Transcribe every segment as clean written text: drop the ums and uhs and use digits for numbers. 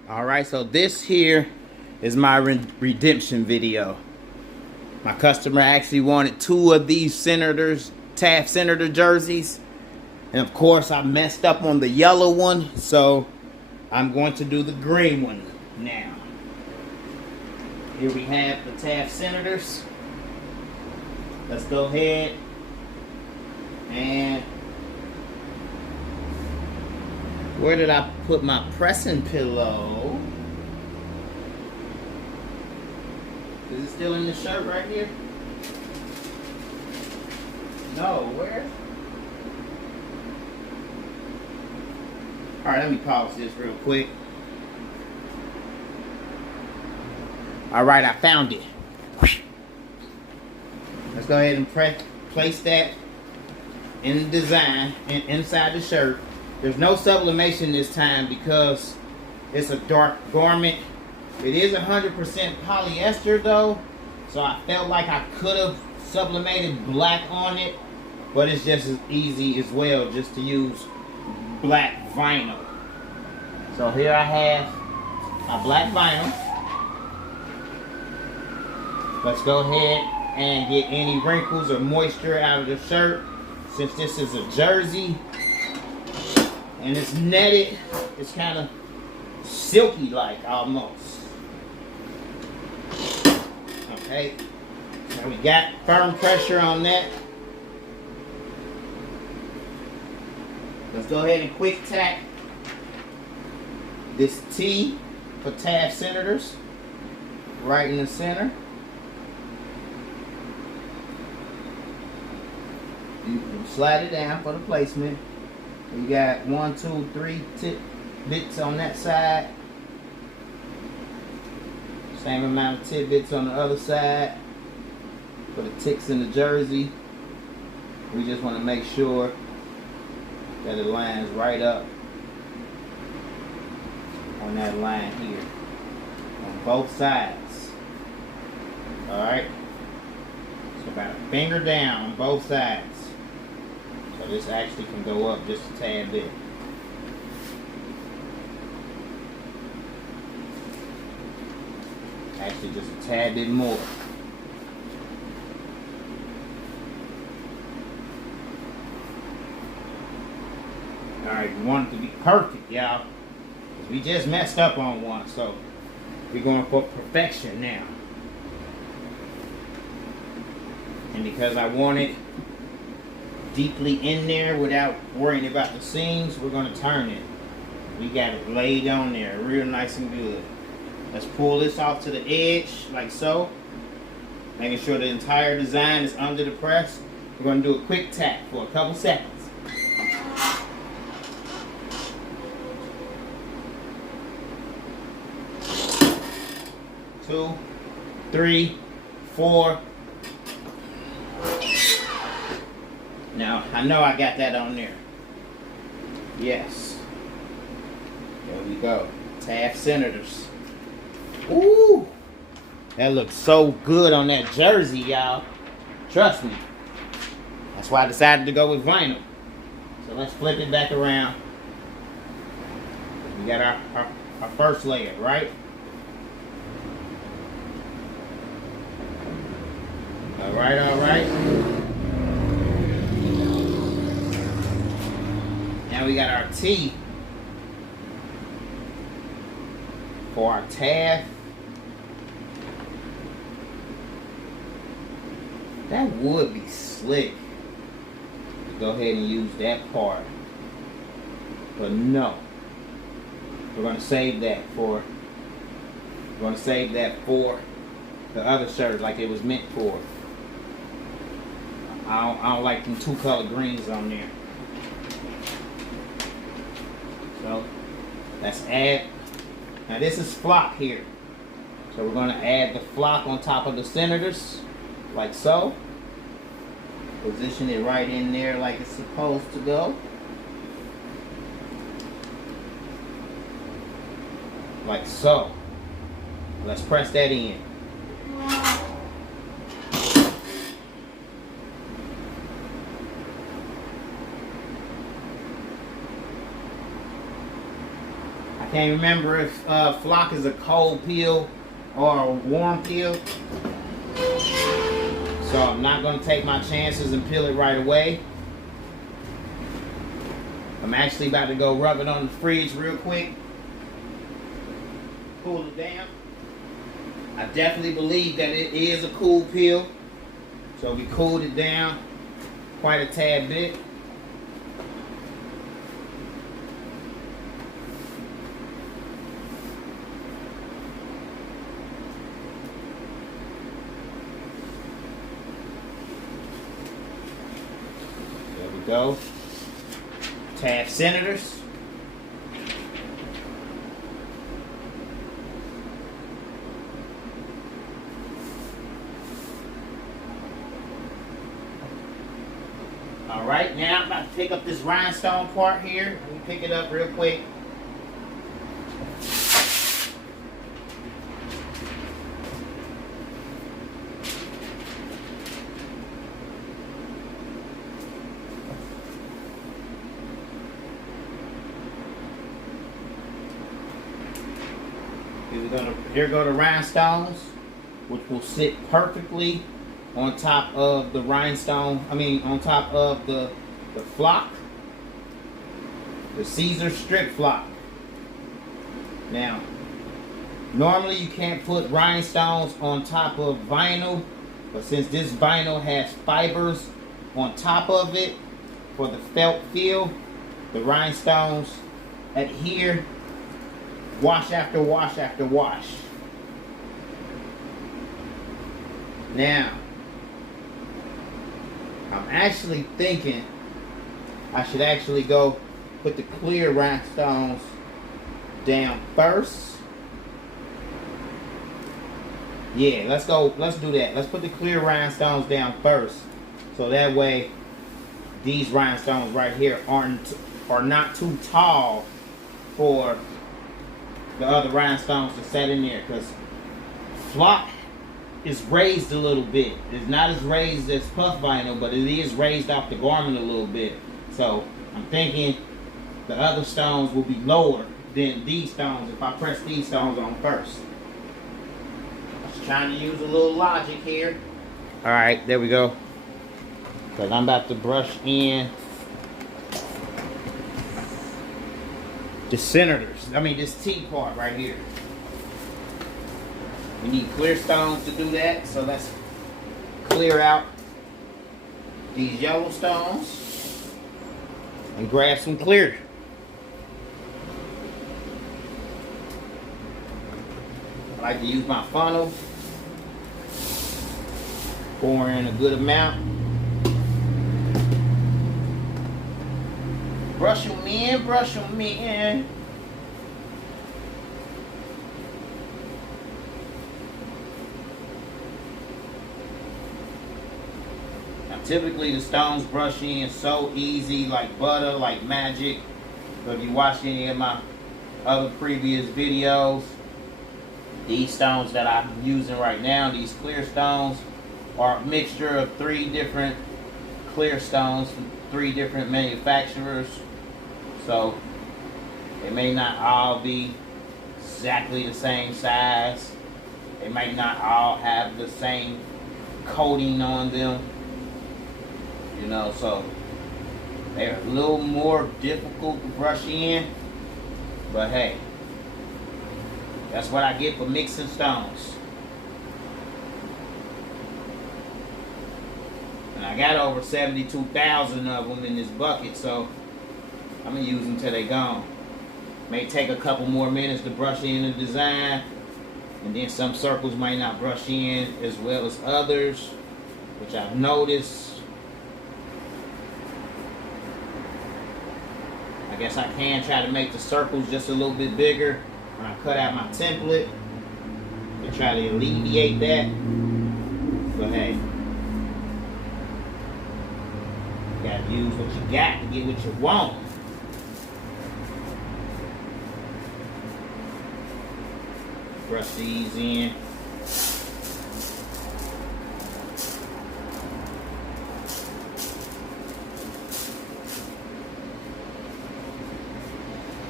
Alright, so this here is my redemption video. My customer actually wanted 2 of these Senators, Taft Senator jerseys. And of course I messed up on the yellow one, so I'm going to do the green one now. Here we have the Taft Senators. Let's go ahead and where did I put my pressing pillow? Is it still in the shirt right here? No, where? Alright, let me pause this real quick. Alright, I found it. Let's go ahead and place that in the design, inside the shirt. There's no sublimation this time because it's a dark garment. It is 100% polyester though, so I felt like I could have sublimated black on it, but it's just as easy as well just to use black vinyl. So here I have my black vinyl. Let's go ahead and get any wrinkles or moisture out of the shirt. Since this is a jersey and it's netted, it's kind of silky like almost. Okay, so we got firm pressure on that. Let's go ahead and quick tack this T for Taft Senators right in the center. You can slide it down for the placement. We got 1, 2, 3 tip bits on that side. Same amount of tidbits on the other side for the ticks in the jersey. We just want to make sure that it lines right up on that line here on both sides. Alright, so about a finger down on both sides. So this actually can go up just a tad bit. Actually just a tad bit more. Alright, we want it to be perfect, y'all. Because we just messed up on one, so we're going for perfection now. And because I want it deeply in there without worrying about the seams, we're going to turn it. We got it laid on there real nice and good. Let's pull this off to the edge like so, making sure the entire design is under the press. We're going to do a quick tap for a couple seconds. 2, 3, 4. Now, I know I got that on there. Yes. There we go. Taft Senators. Ooh! That looks so good on that jersey, y'all. Trust me. That's why I decided to go with vinyl. So let's flip it back around. We got our first layer, right? Alright, alright. Now we got our T for our Taft. That would be slick to go ahead and use that part. But no. We're gonna save that for the other shirt like it was meant for. I don't like them 2-color greens on there. So let's add. Now this is flock here. So we're gonna add the flock on top of the Senators, like so. Position it right in there like it's supposed to go. Like so. Let's press that in. I Can't remember if flock is a cold peel or a warm peel. So I'm not going to take my chances and peel it right away. I'm actually about to go rub it on the fridge real quick. Cool it down. I definitely believe that it is a cool peel. So we cooled it down quite a tad bit. There we go. Taft senators. Alright, now I'm about to pick up this rhinestone part here. Let me pick it up real quick. Here go the rhinestones, which will sit perfectly on top of the rhinestone, on top of the flock, the Caesar strip flock. Now, normally you can't put rhinestones on top of vinyl, but since this vinyl has fibers on top of it for the felt feel, the rhinestones adhere wash after wash after wash. Now, I'm actually thinking I should actually go put the clear rhinestones down first. Yeah, let's do that. Let's put the clear rhinestones down first. So that way these rhinestones right here are not too tall for the other rhinestones to set in there, because flock is raised a little bit. It's not as raised as puff vinyl, but it is raised off the garment a little bit. So I'm thinking the other stones will be lower than these stones if I press these stones on first. Just trying to use a little logic here. Alright, there we go. Because I'm about to brush in the senators. This T part right here. We need clear stones to do that, so let's clear out these yellow stones and grab some clear. I like to use my funnel, pour in a good amount. Brush them in, brush them in. Typically the stones brush in so easy, like butter, like magic. So if you watch any of my other previous videos, these stones that I'm using right now, these clear stones, are a mixture of 3 different clear stones from 3 different manufacturers. So they may not all be exactly the same size. They might not all have the same coating on them. So they're a little more difficult to brush in, but hey, that's what I get for mixing stones. And I got over 72,000 of them in this bucket, so I'm gonna use them till they're gone. May take a couple more minutes to brush in the design, and then some circles might not brush in as well as others, which I've noticed. I guess I can try to make the circles just a little bit bigger when I cut out my template to try to alleviate that. But hey, you gotta use what you got to get what you want. Brush these in.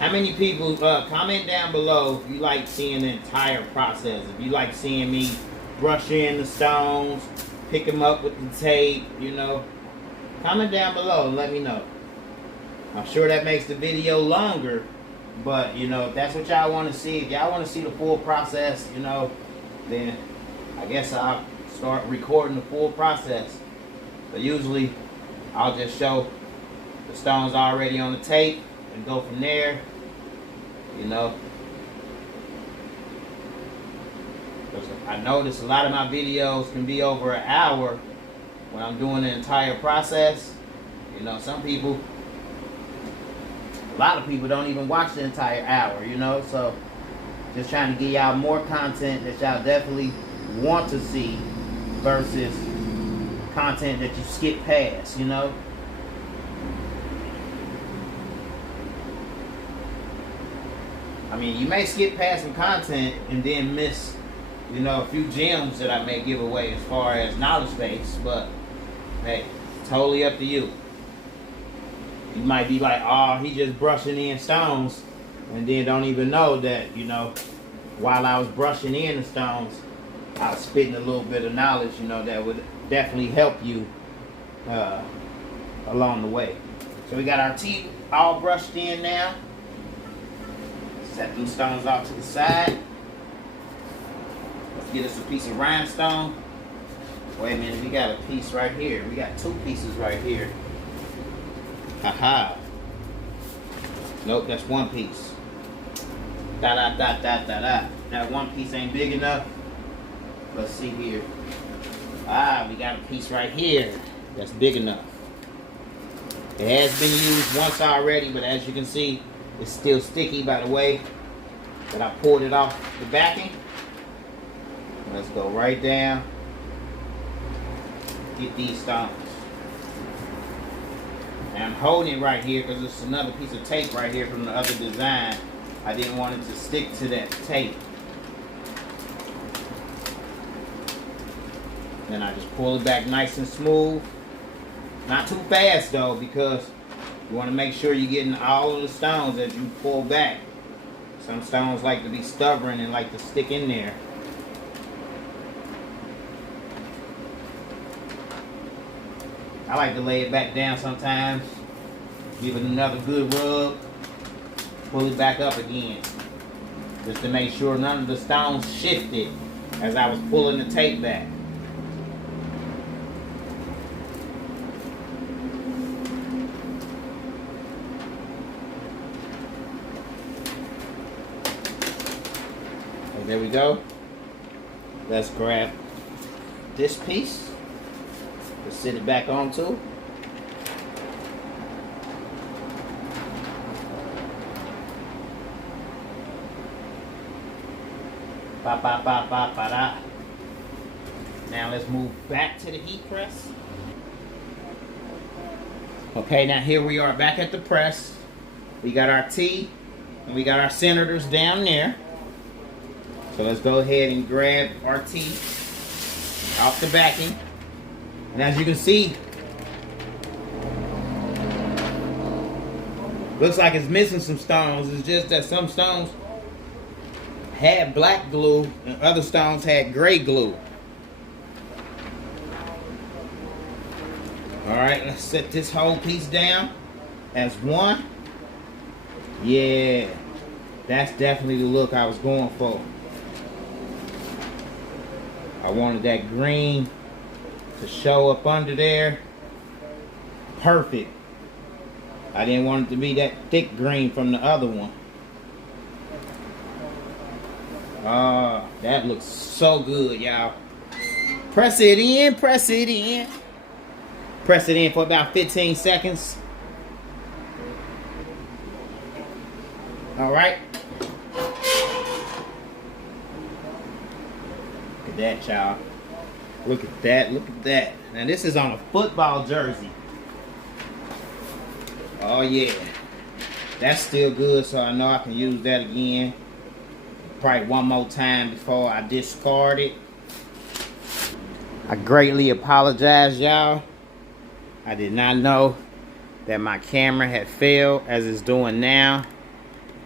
How many people, comment down below if you like seeing the entire process. If you like seeing me brush in the stones, pick them up with the tape, you know. Comment down below and let me know. I'm sure that makes the video longer, but you know, if that's what y'all want to see, if y'all want to see the full process, you know, then I guess I'll start recording the full process. But usually I'll just show the stones already on the tape and go from there, you know. I notice a lot of my videos can be over an hour when I'm doing the entire process. You know, a lot of people don't even watch the entire hour, you know. So just trying to give y'all more content that y'all definitely want to see versus content that you skip past, you know. I mean, you may skip past some content and then miss, you know, a few gems that I may give away as far as knowledge base, but hey, totally up to you. You might be like, oh, he just brushing in stones, and then don't even know that, you know, while I was brushing in the stones, I was spitting a little bit of knowledge, you know, that would definitely help you along the way. So we got our teeth all brushed in now. Set them stones off to the side. Let's get us a piece of rhinestone. Wait a minute, we got a piece right here. We got two pieces right here. Haha. Nope, that's one piece. Da da da da da da. That one piece ain't big enough. Let's see here. Ah, we got a piece right here that's big enough. It has been used once already, but as you can see, it's still sticky by the way that I pulled it off the backing. Let's go right down. Get these stones. And I'm holding it right here because there's another piece of tape right here from the other design. I didn't want it to stick to that tape. Then I just pull it back nice and smooth. Not too fast though, because you want to make sure you're getting all of the stones as you pull back. Some stones like to be stubborn and like to stick in there. I like to lay it back down sometimes, give it another good rub, pull it back up again, just to make sure none of the stones shifted as I was pulling the tape back. There we go. Let's grab this piece. Let's sit it back onto. Ba ba ba ba ba da. Now let's move back to the heat press. Okay, now here we are back at the press. We got our T and we got our senators down there. So let's go ahead and grab our T off the backing. And as you can see, looks like it's missing some stones. It's just that some stones had black glue and other stones had gray glue. Alright, let's set this whole piece down as one. Yeah, that's definitely the look I was going for. I wanted that green to show up under there. Perfect. I didn't want it to be that thick green from the other one. That looks so good, y'all. Press it in, press it in. Press it in for about 15 seconds. All right. Look at that, y'all. Look at that, look at that. Now this is on a football jersey. Oh yeah. That's still good, so I know I can use that again. Probably one more time before I discard it. I greatly apologize, y'all. I did not know that my camera had failed as it's doing now.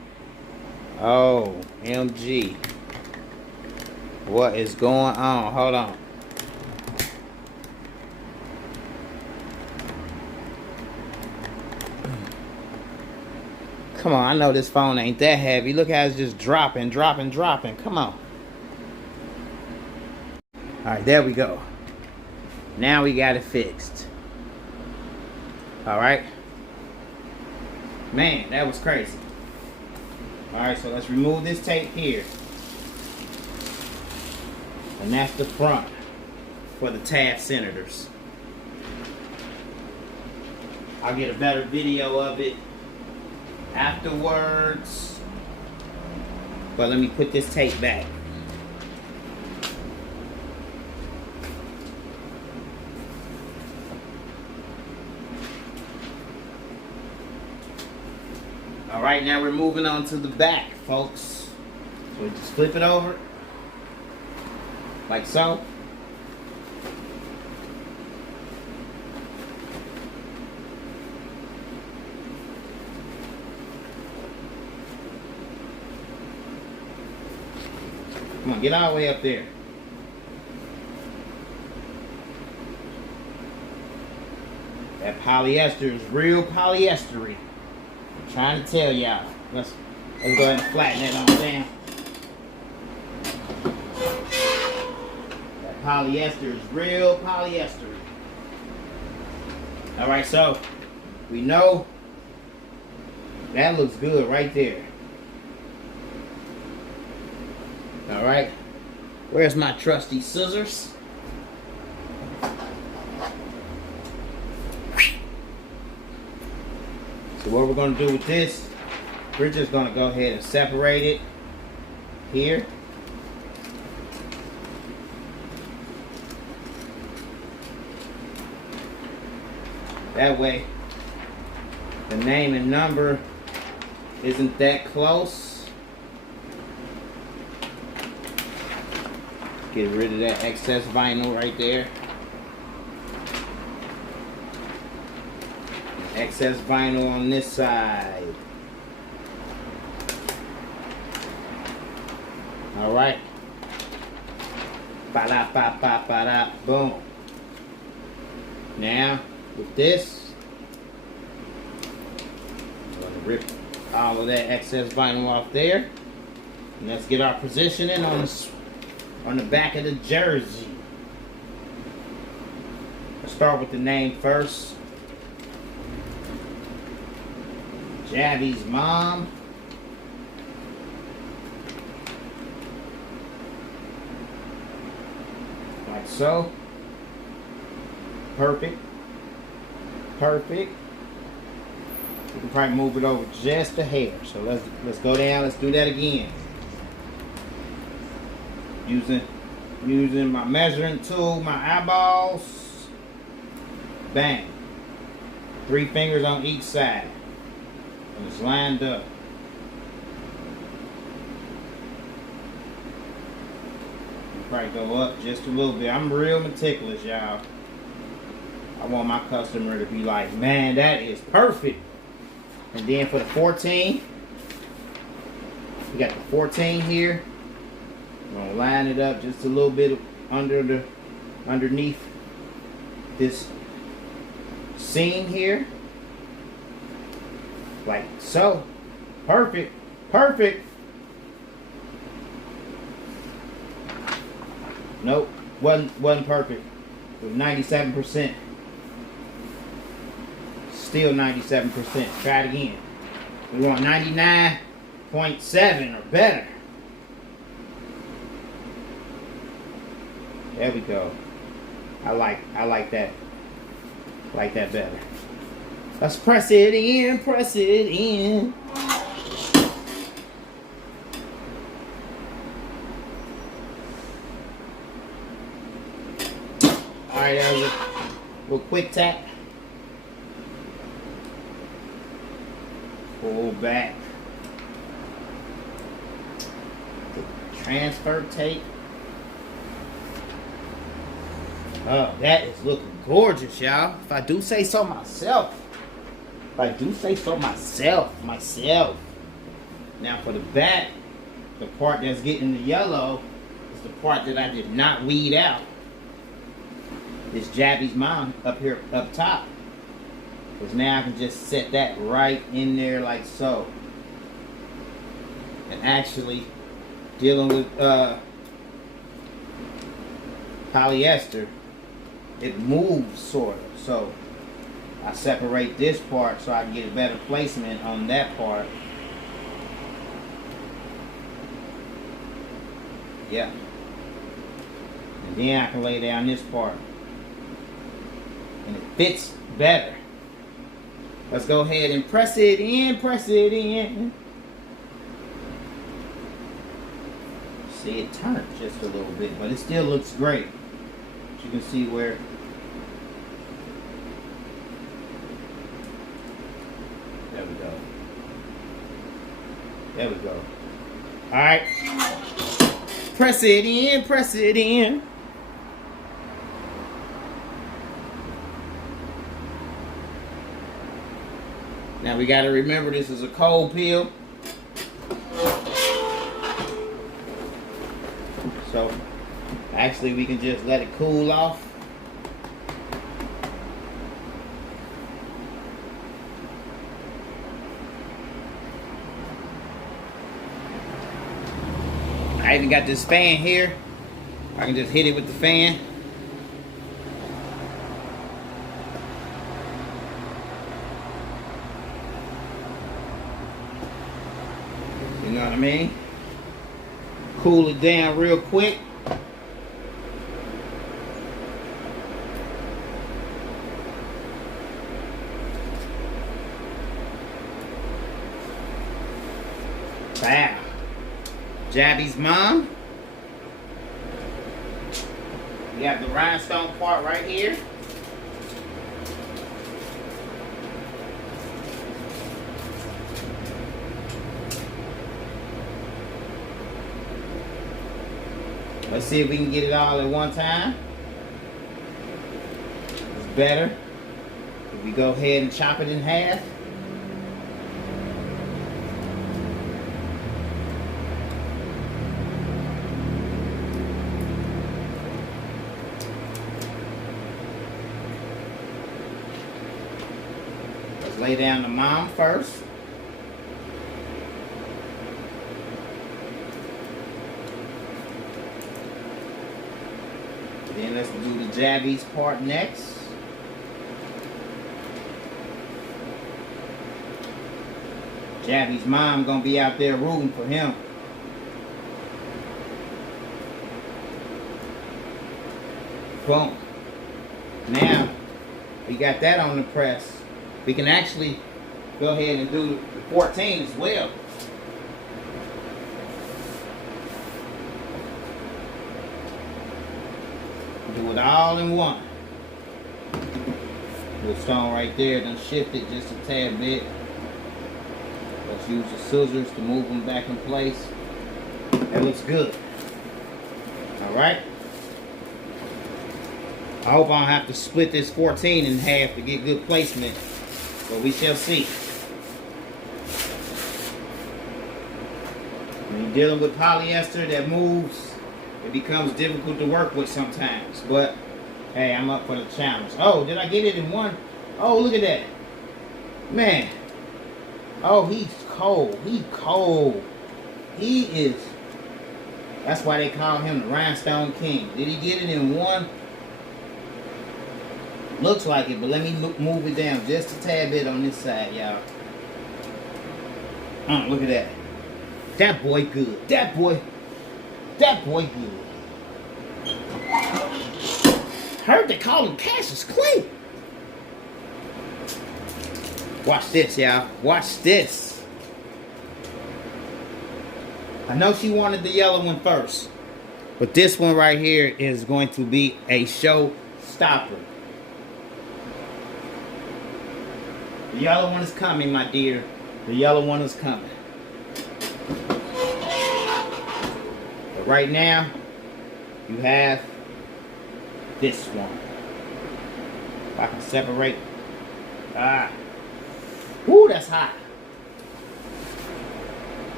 Oh, MG. What is going on? Hold on. Come on, I know this phone ain't that heavy. Look how it's just dropping. Come on. Alright, there we go. Now we got it fixed. Alright. Man, that was crazy. Alright, so let's remove this tape here. And that's the front for the Taft senators. I'll get a better video of it afterwards. But let me put this tape back. Alright, now we're moving on to the back, folks. So we just flip it over. Like so. Come on, get all the way up there. That polyester is real polyestery. I'm trying to tell y'all. Let's go ahead and flatten that on down. That polyester is real polyestery. Alright, so we know that looks good right there. Alright, where's my trusty scissors? So what we're going to do with this, we're just going to go ahead and separate it here. That way, the name and number isn't that close. Get rid of that excess vinyl right there. Excess vinyl on this side. Alright. Ba-da, ba-ba, ba-da, boom. Now, with this, I'm going to rip all of that excess vinyl off there. And let's get our positioning on the back of the jersey. Let's start with the name first. Javi's mom. Like so. Perfect. Perfect. We can probably move it over just a hair. So let's go down. Let's do that again. Using my measuring tool, my eyeballs. Bang. 3 fingers on each side. And it's lined up. Probably go up just a little bit. I'm real meticulous, y'all. I want my customer to be like, man, that is perfect. And then for the 14, we got the 14 here. I'm gonna line it up just a little bit underneath this seam here. Like so. Perfect. Perfect. Nope. Wasn't perfect. It was 97%. Still 97%. Try it again. We want 99.7 or better. There we go. I like that. Like that better. Let's press it in, press it in. Alright, that was a little quick tap. Pull back. The transfer tape. Oh, that is looking gorgeous, y'all. If I do say so myself. Now for the back, the part that's getting the yellow is the part that I did not weed out. This Jabby's mom up here, up top. Because now I can just set that right in there like so. And actually, dealing with polyester, it moves sort of. So I separate this part so I can get a better placement on that part. Yeah. And then I can lay down this part. And it fits better. Let's go ahead and press it in, press it in. See, it turned just a little bit, but it still looks great. You can see where there we go. There we go. Alright. Press it in, press it in. Now we gotta remember this is a cold peel. So actually we can just let it cool off. I even got this fan here. I can just hit it with the fan. You know what I mean? Cool it down real quick. Wow. Jabby's mom. We have the rhinestone part right here. Let's see if we can get it all at one time. It's better if we go ahead and chop it in half. Let's lay down the mom first. Then let's do the Jabby's part next. Jabby's mom gonna be out there rooting for him. Boom. Now we got that on the press. We can actually go ahead and do the 14 as well. Do it all in one. The stone right there, then shift it just a tad bit. Let's use the scissors to move them back in place. That looks good. Alright. I hope I don't have to split this 14 in half to get good placement, but we shall see. When you're dealing with polyester that moves, it becomes difficult to work with sometimes, but hey, I'm up for the challenge. Oh, did I get it in one? Oh, look at that. Man. Oh, he's cold. He's cold. He is. That's why they call him the Rhinestone King. Did he get it in one? Looks like it, but let me move it down just a tad bit on this side, y'all. Look at that. That boy good. That boy good. Heard they call him Cassius Clay. Watch this, y'all. Watch this. I know she wanted the yellow one first, but this one right here is going to be a showstopper. The yellow one is coming, my dear. The yellow one is coming. But right now, you have this one. If I can separate. Woo, that's hot.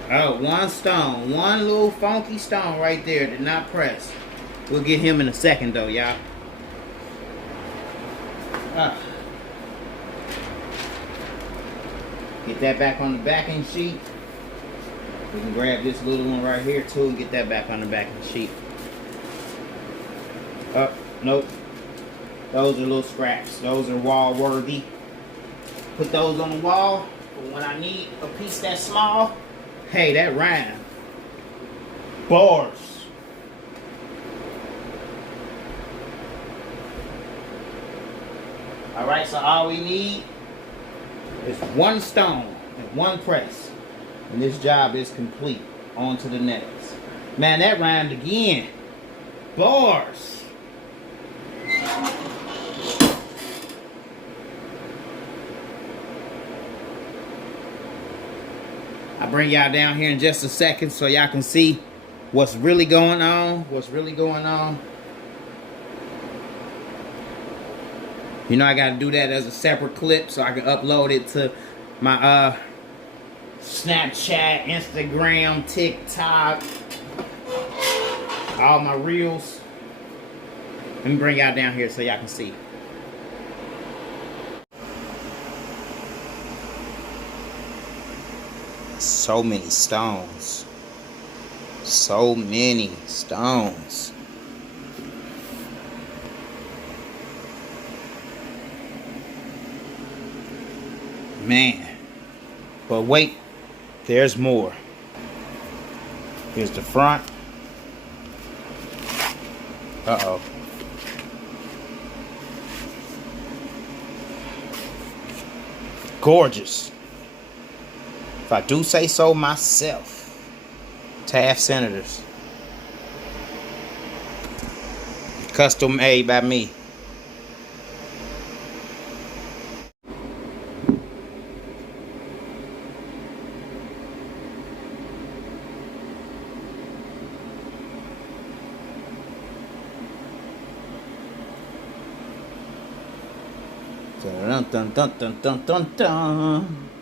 Oh, one stone. One little funky stone right there did not press. We'll get him in a second though, y'all. Get that back on the backing sheet. We can grab this little one right here too and get that back on the backing sheet. Nope. Those are little scraps. Those are wall worthy. Put those on the wall for when I need a piece that small. Hey, that rhyme. Bars. Alright, so all we need is one stone and one press. And this job is complete. On to the next. Man, that rhymed again. Bars. I'll bring y'all down here in just a second so y'all can see what's really going on. You know I gotta do that as a separate clip so I can upload it to my Snapchat, Instagram, TikTok, all my reels. Let me bring y'all down here so y'all can see. So many stones. So many stones. Man. But wait, there's more. Here's the front. Uh-oh. Gorgeous. If I do say so myself. Taft Senators. Custom made by me. Dun, dun, dun, dun, dun, dun, dun.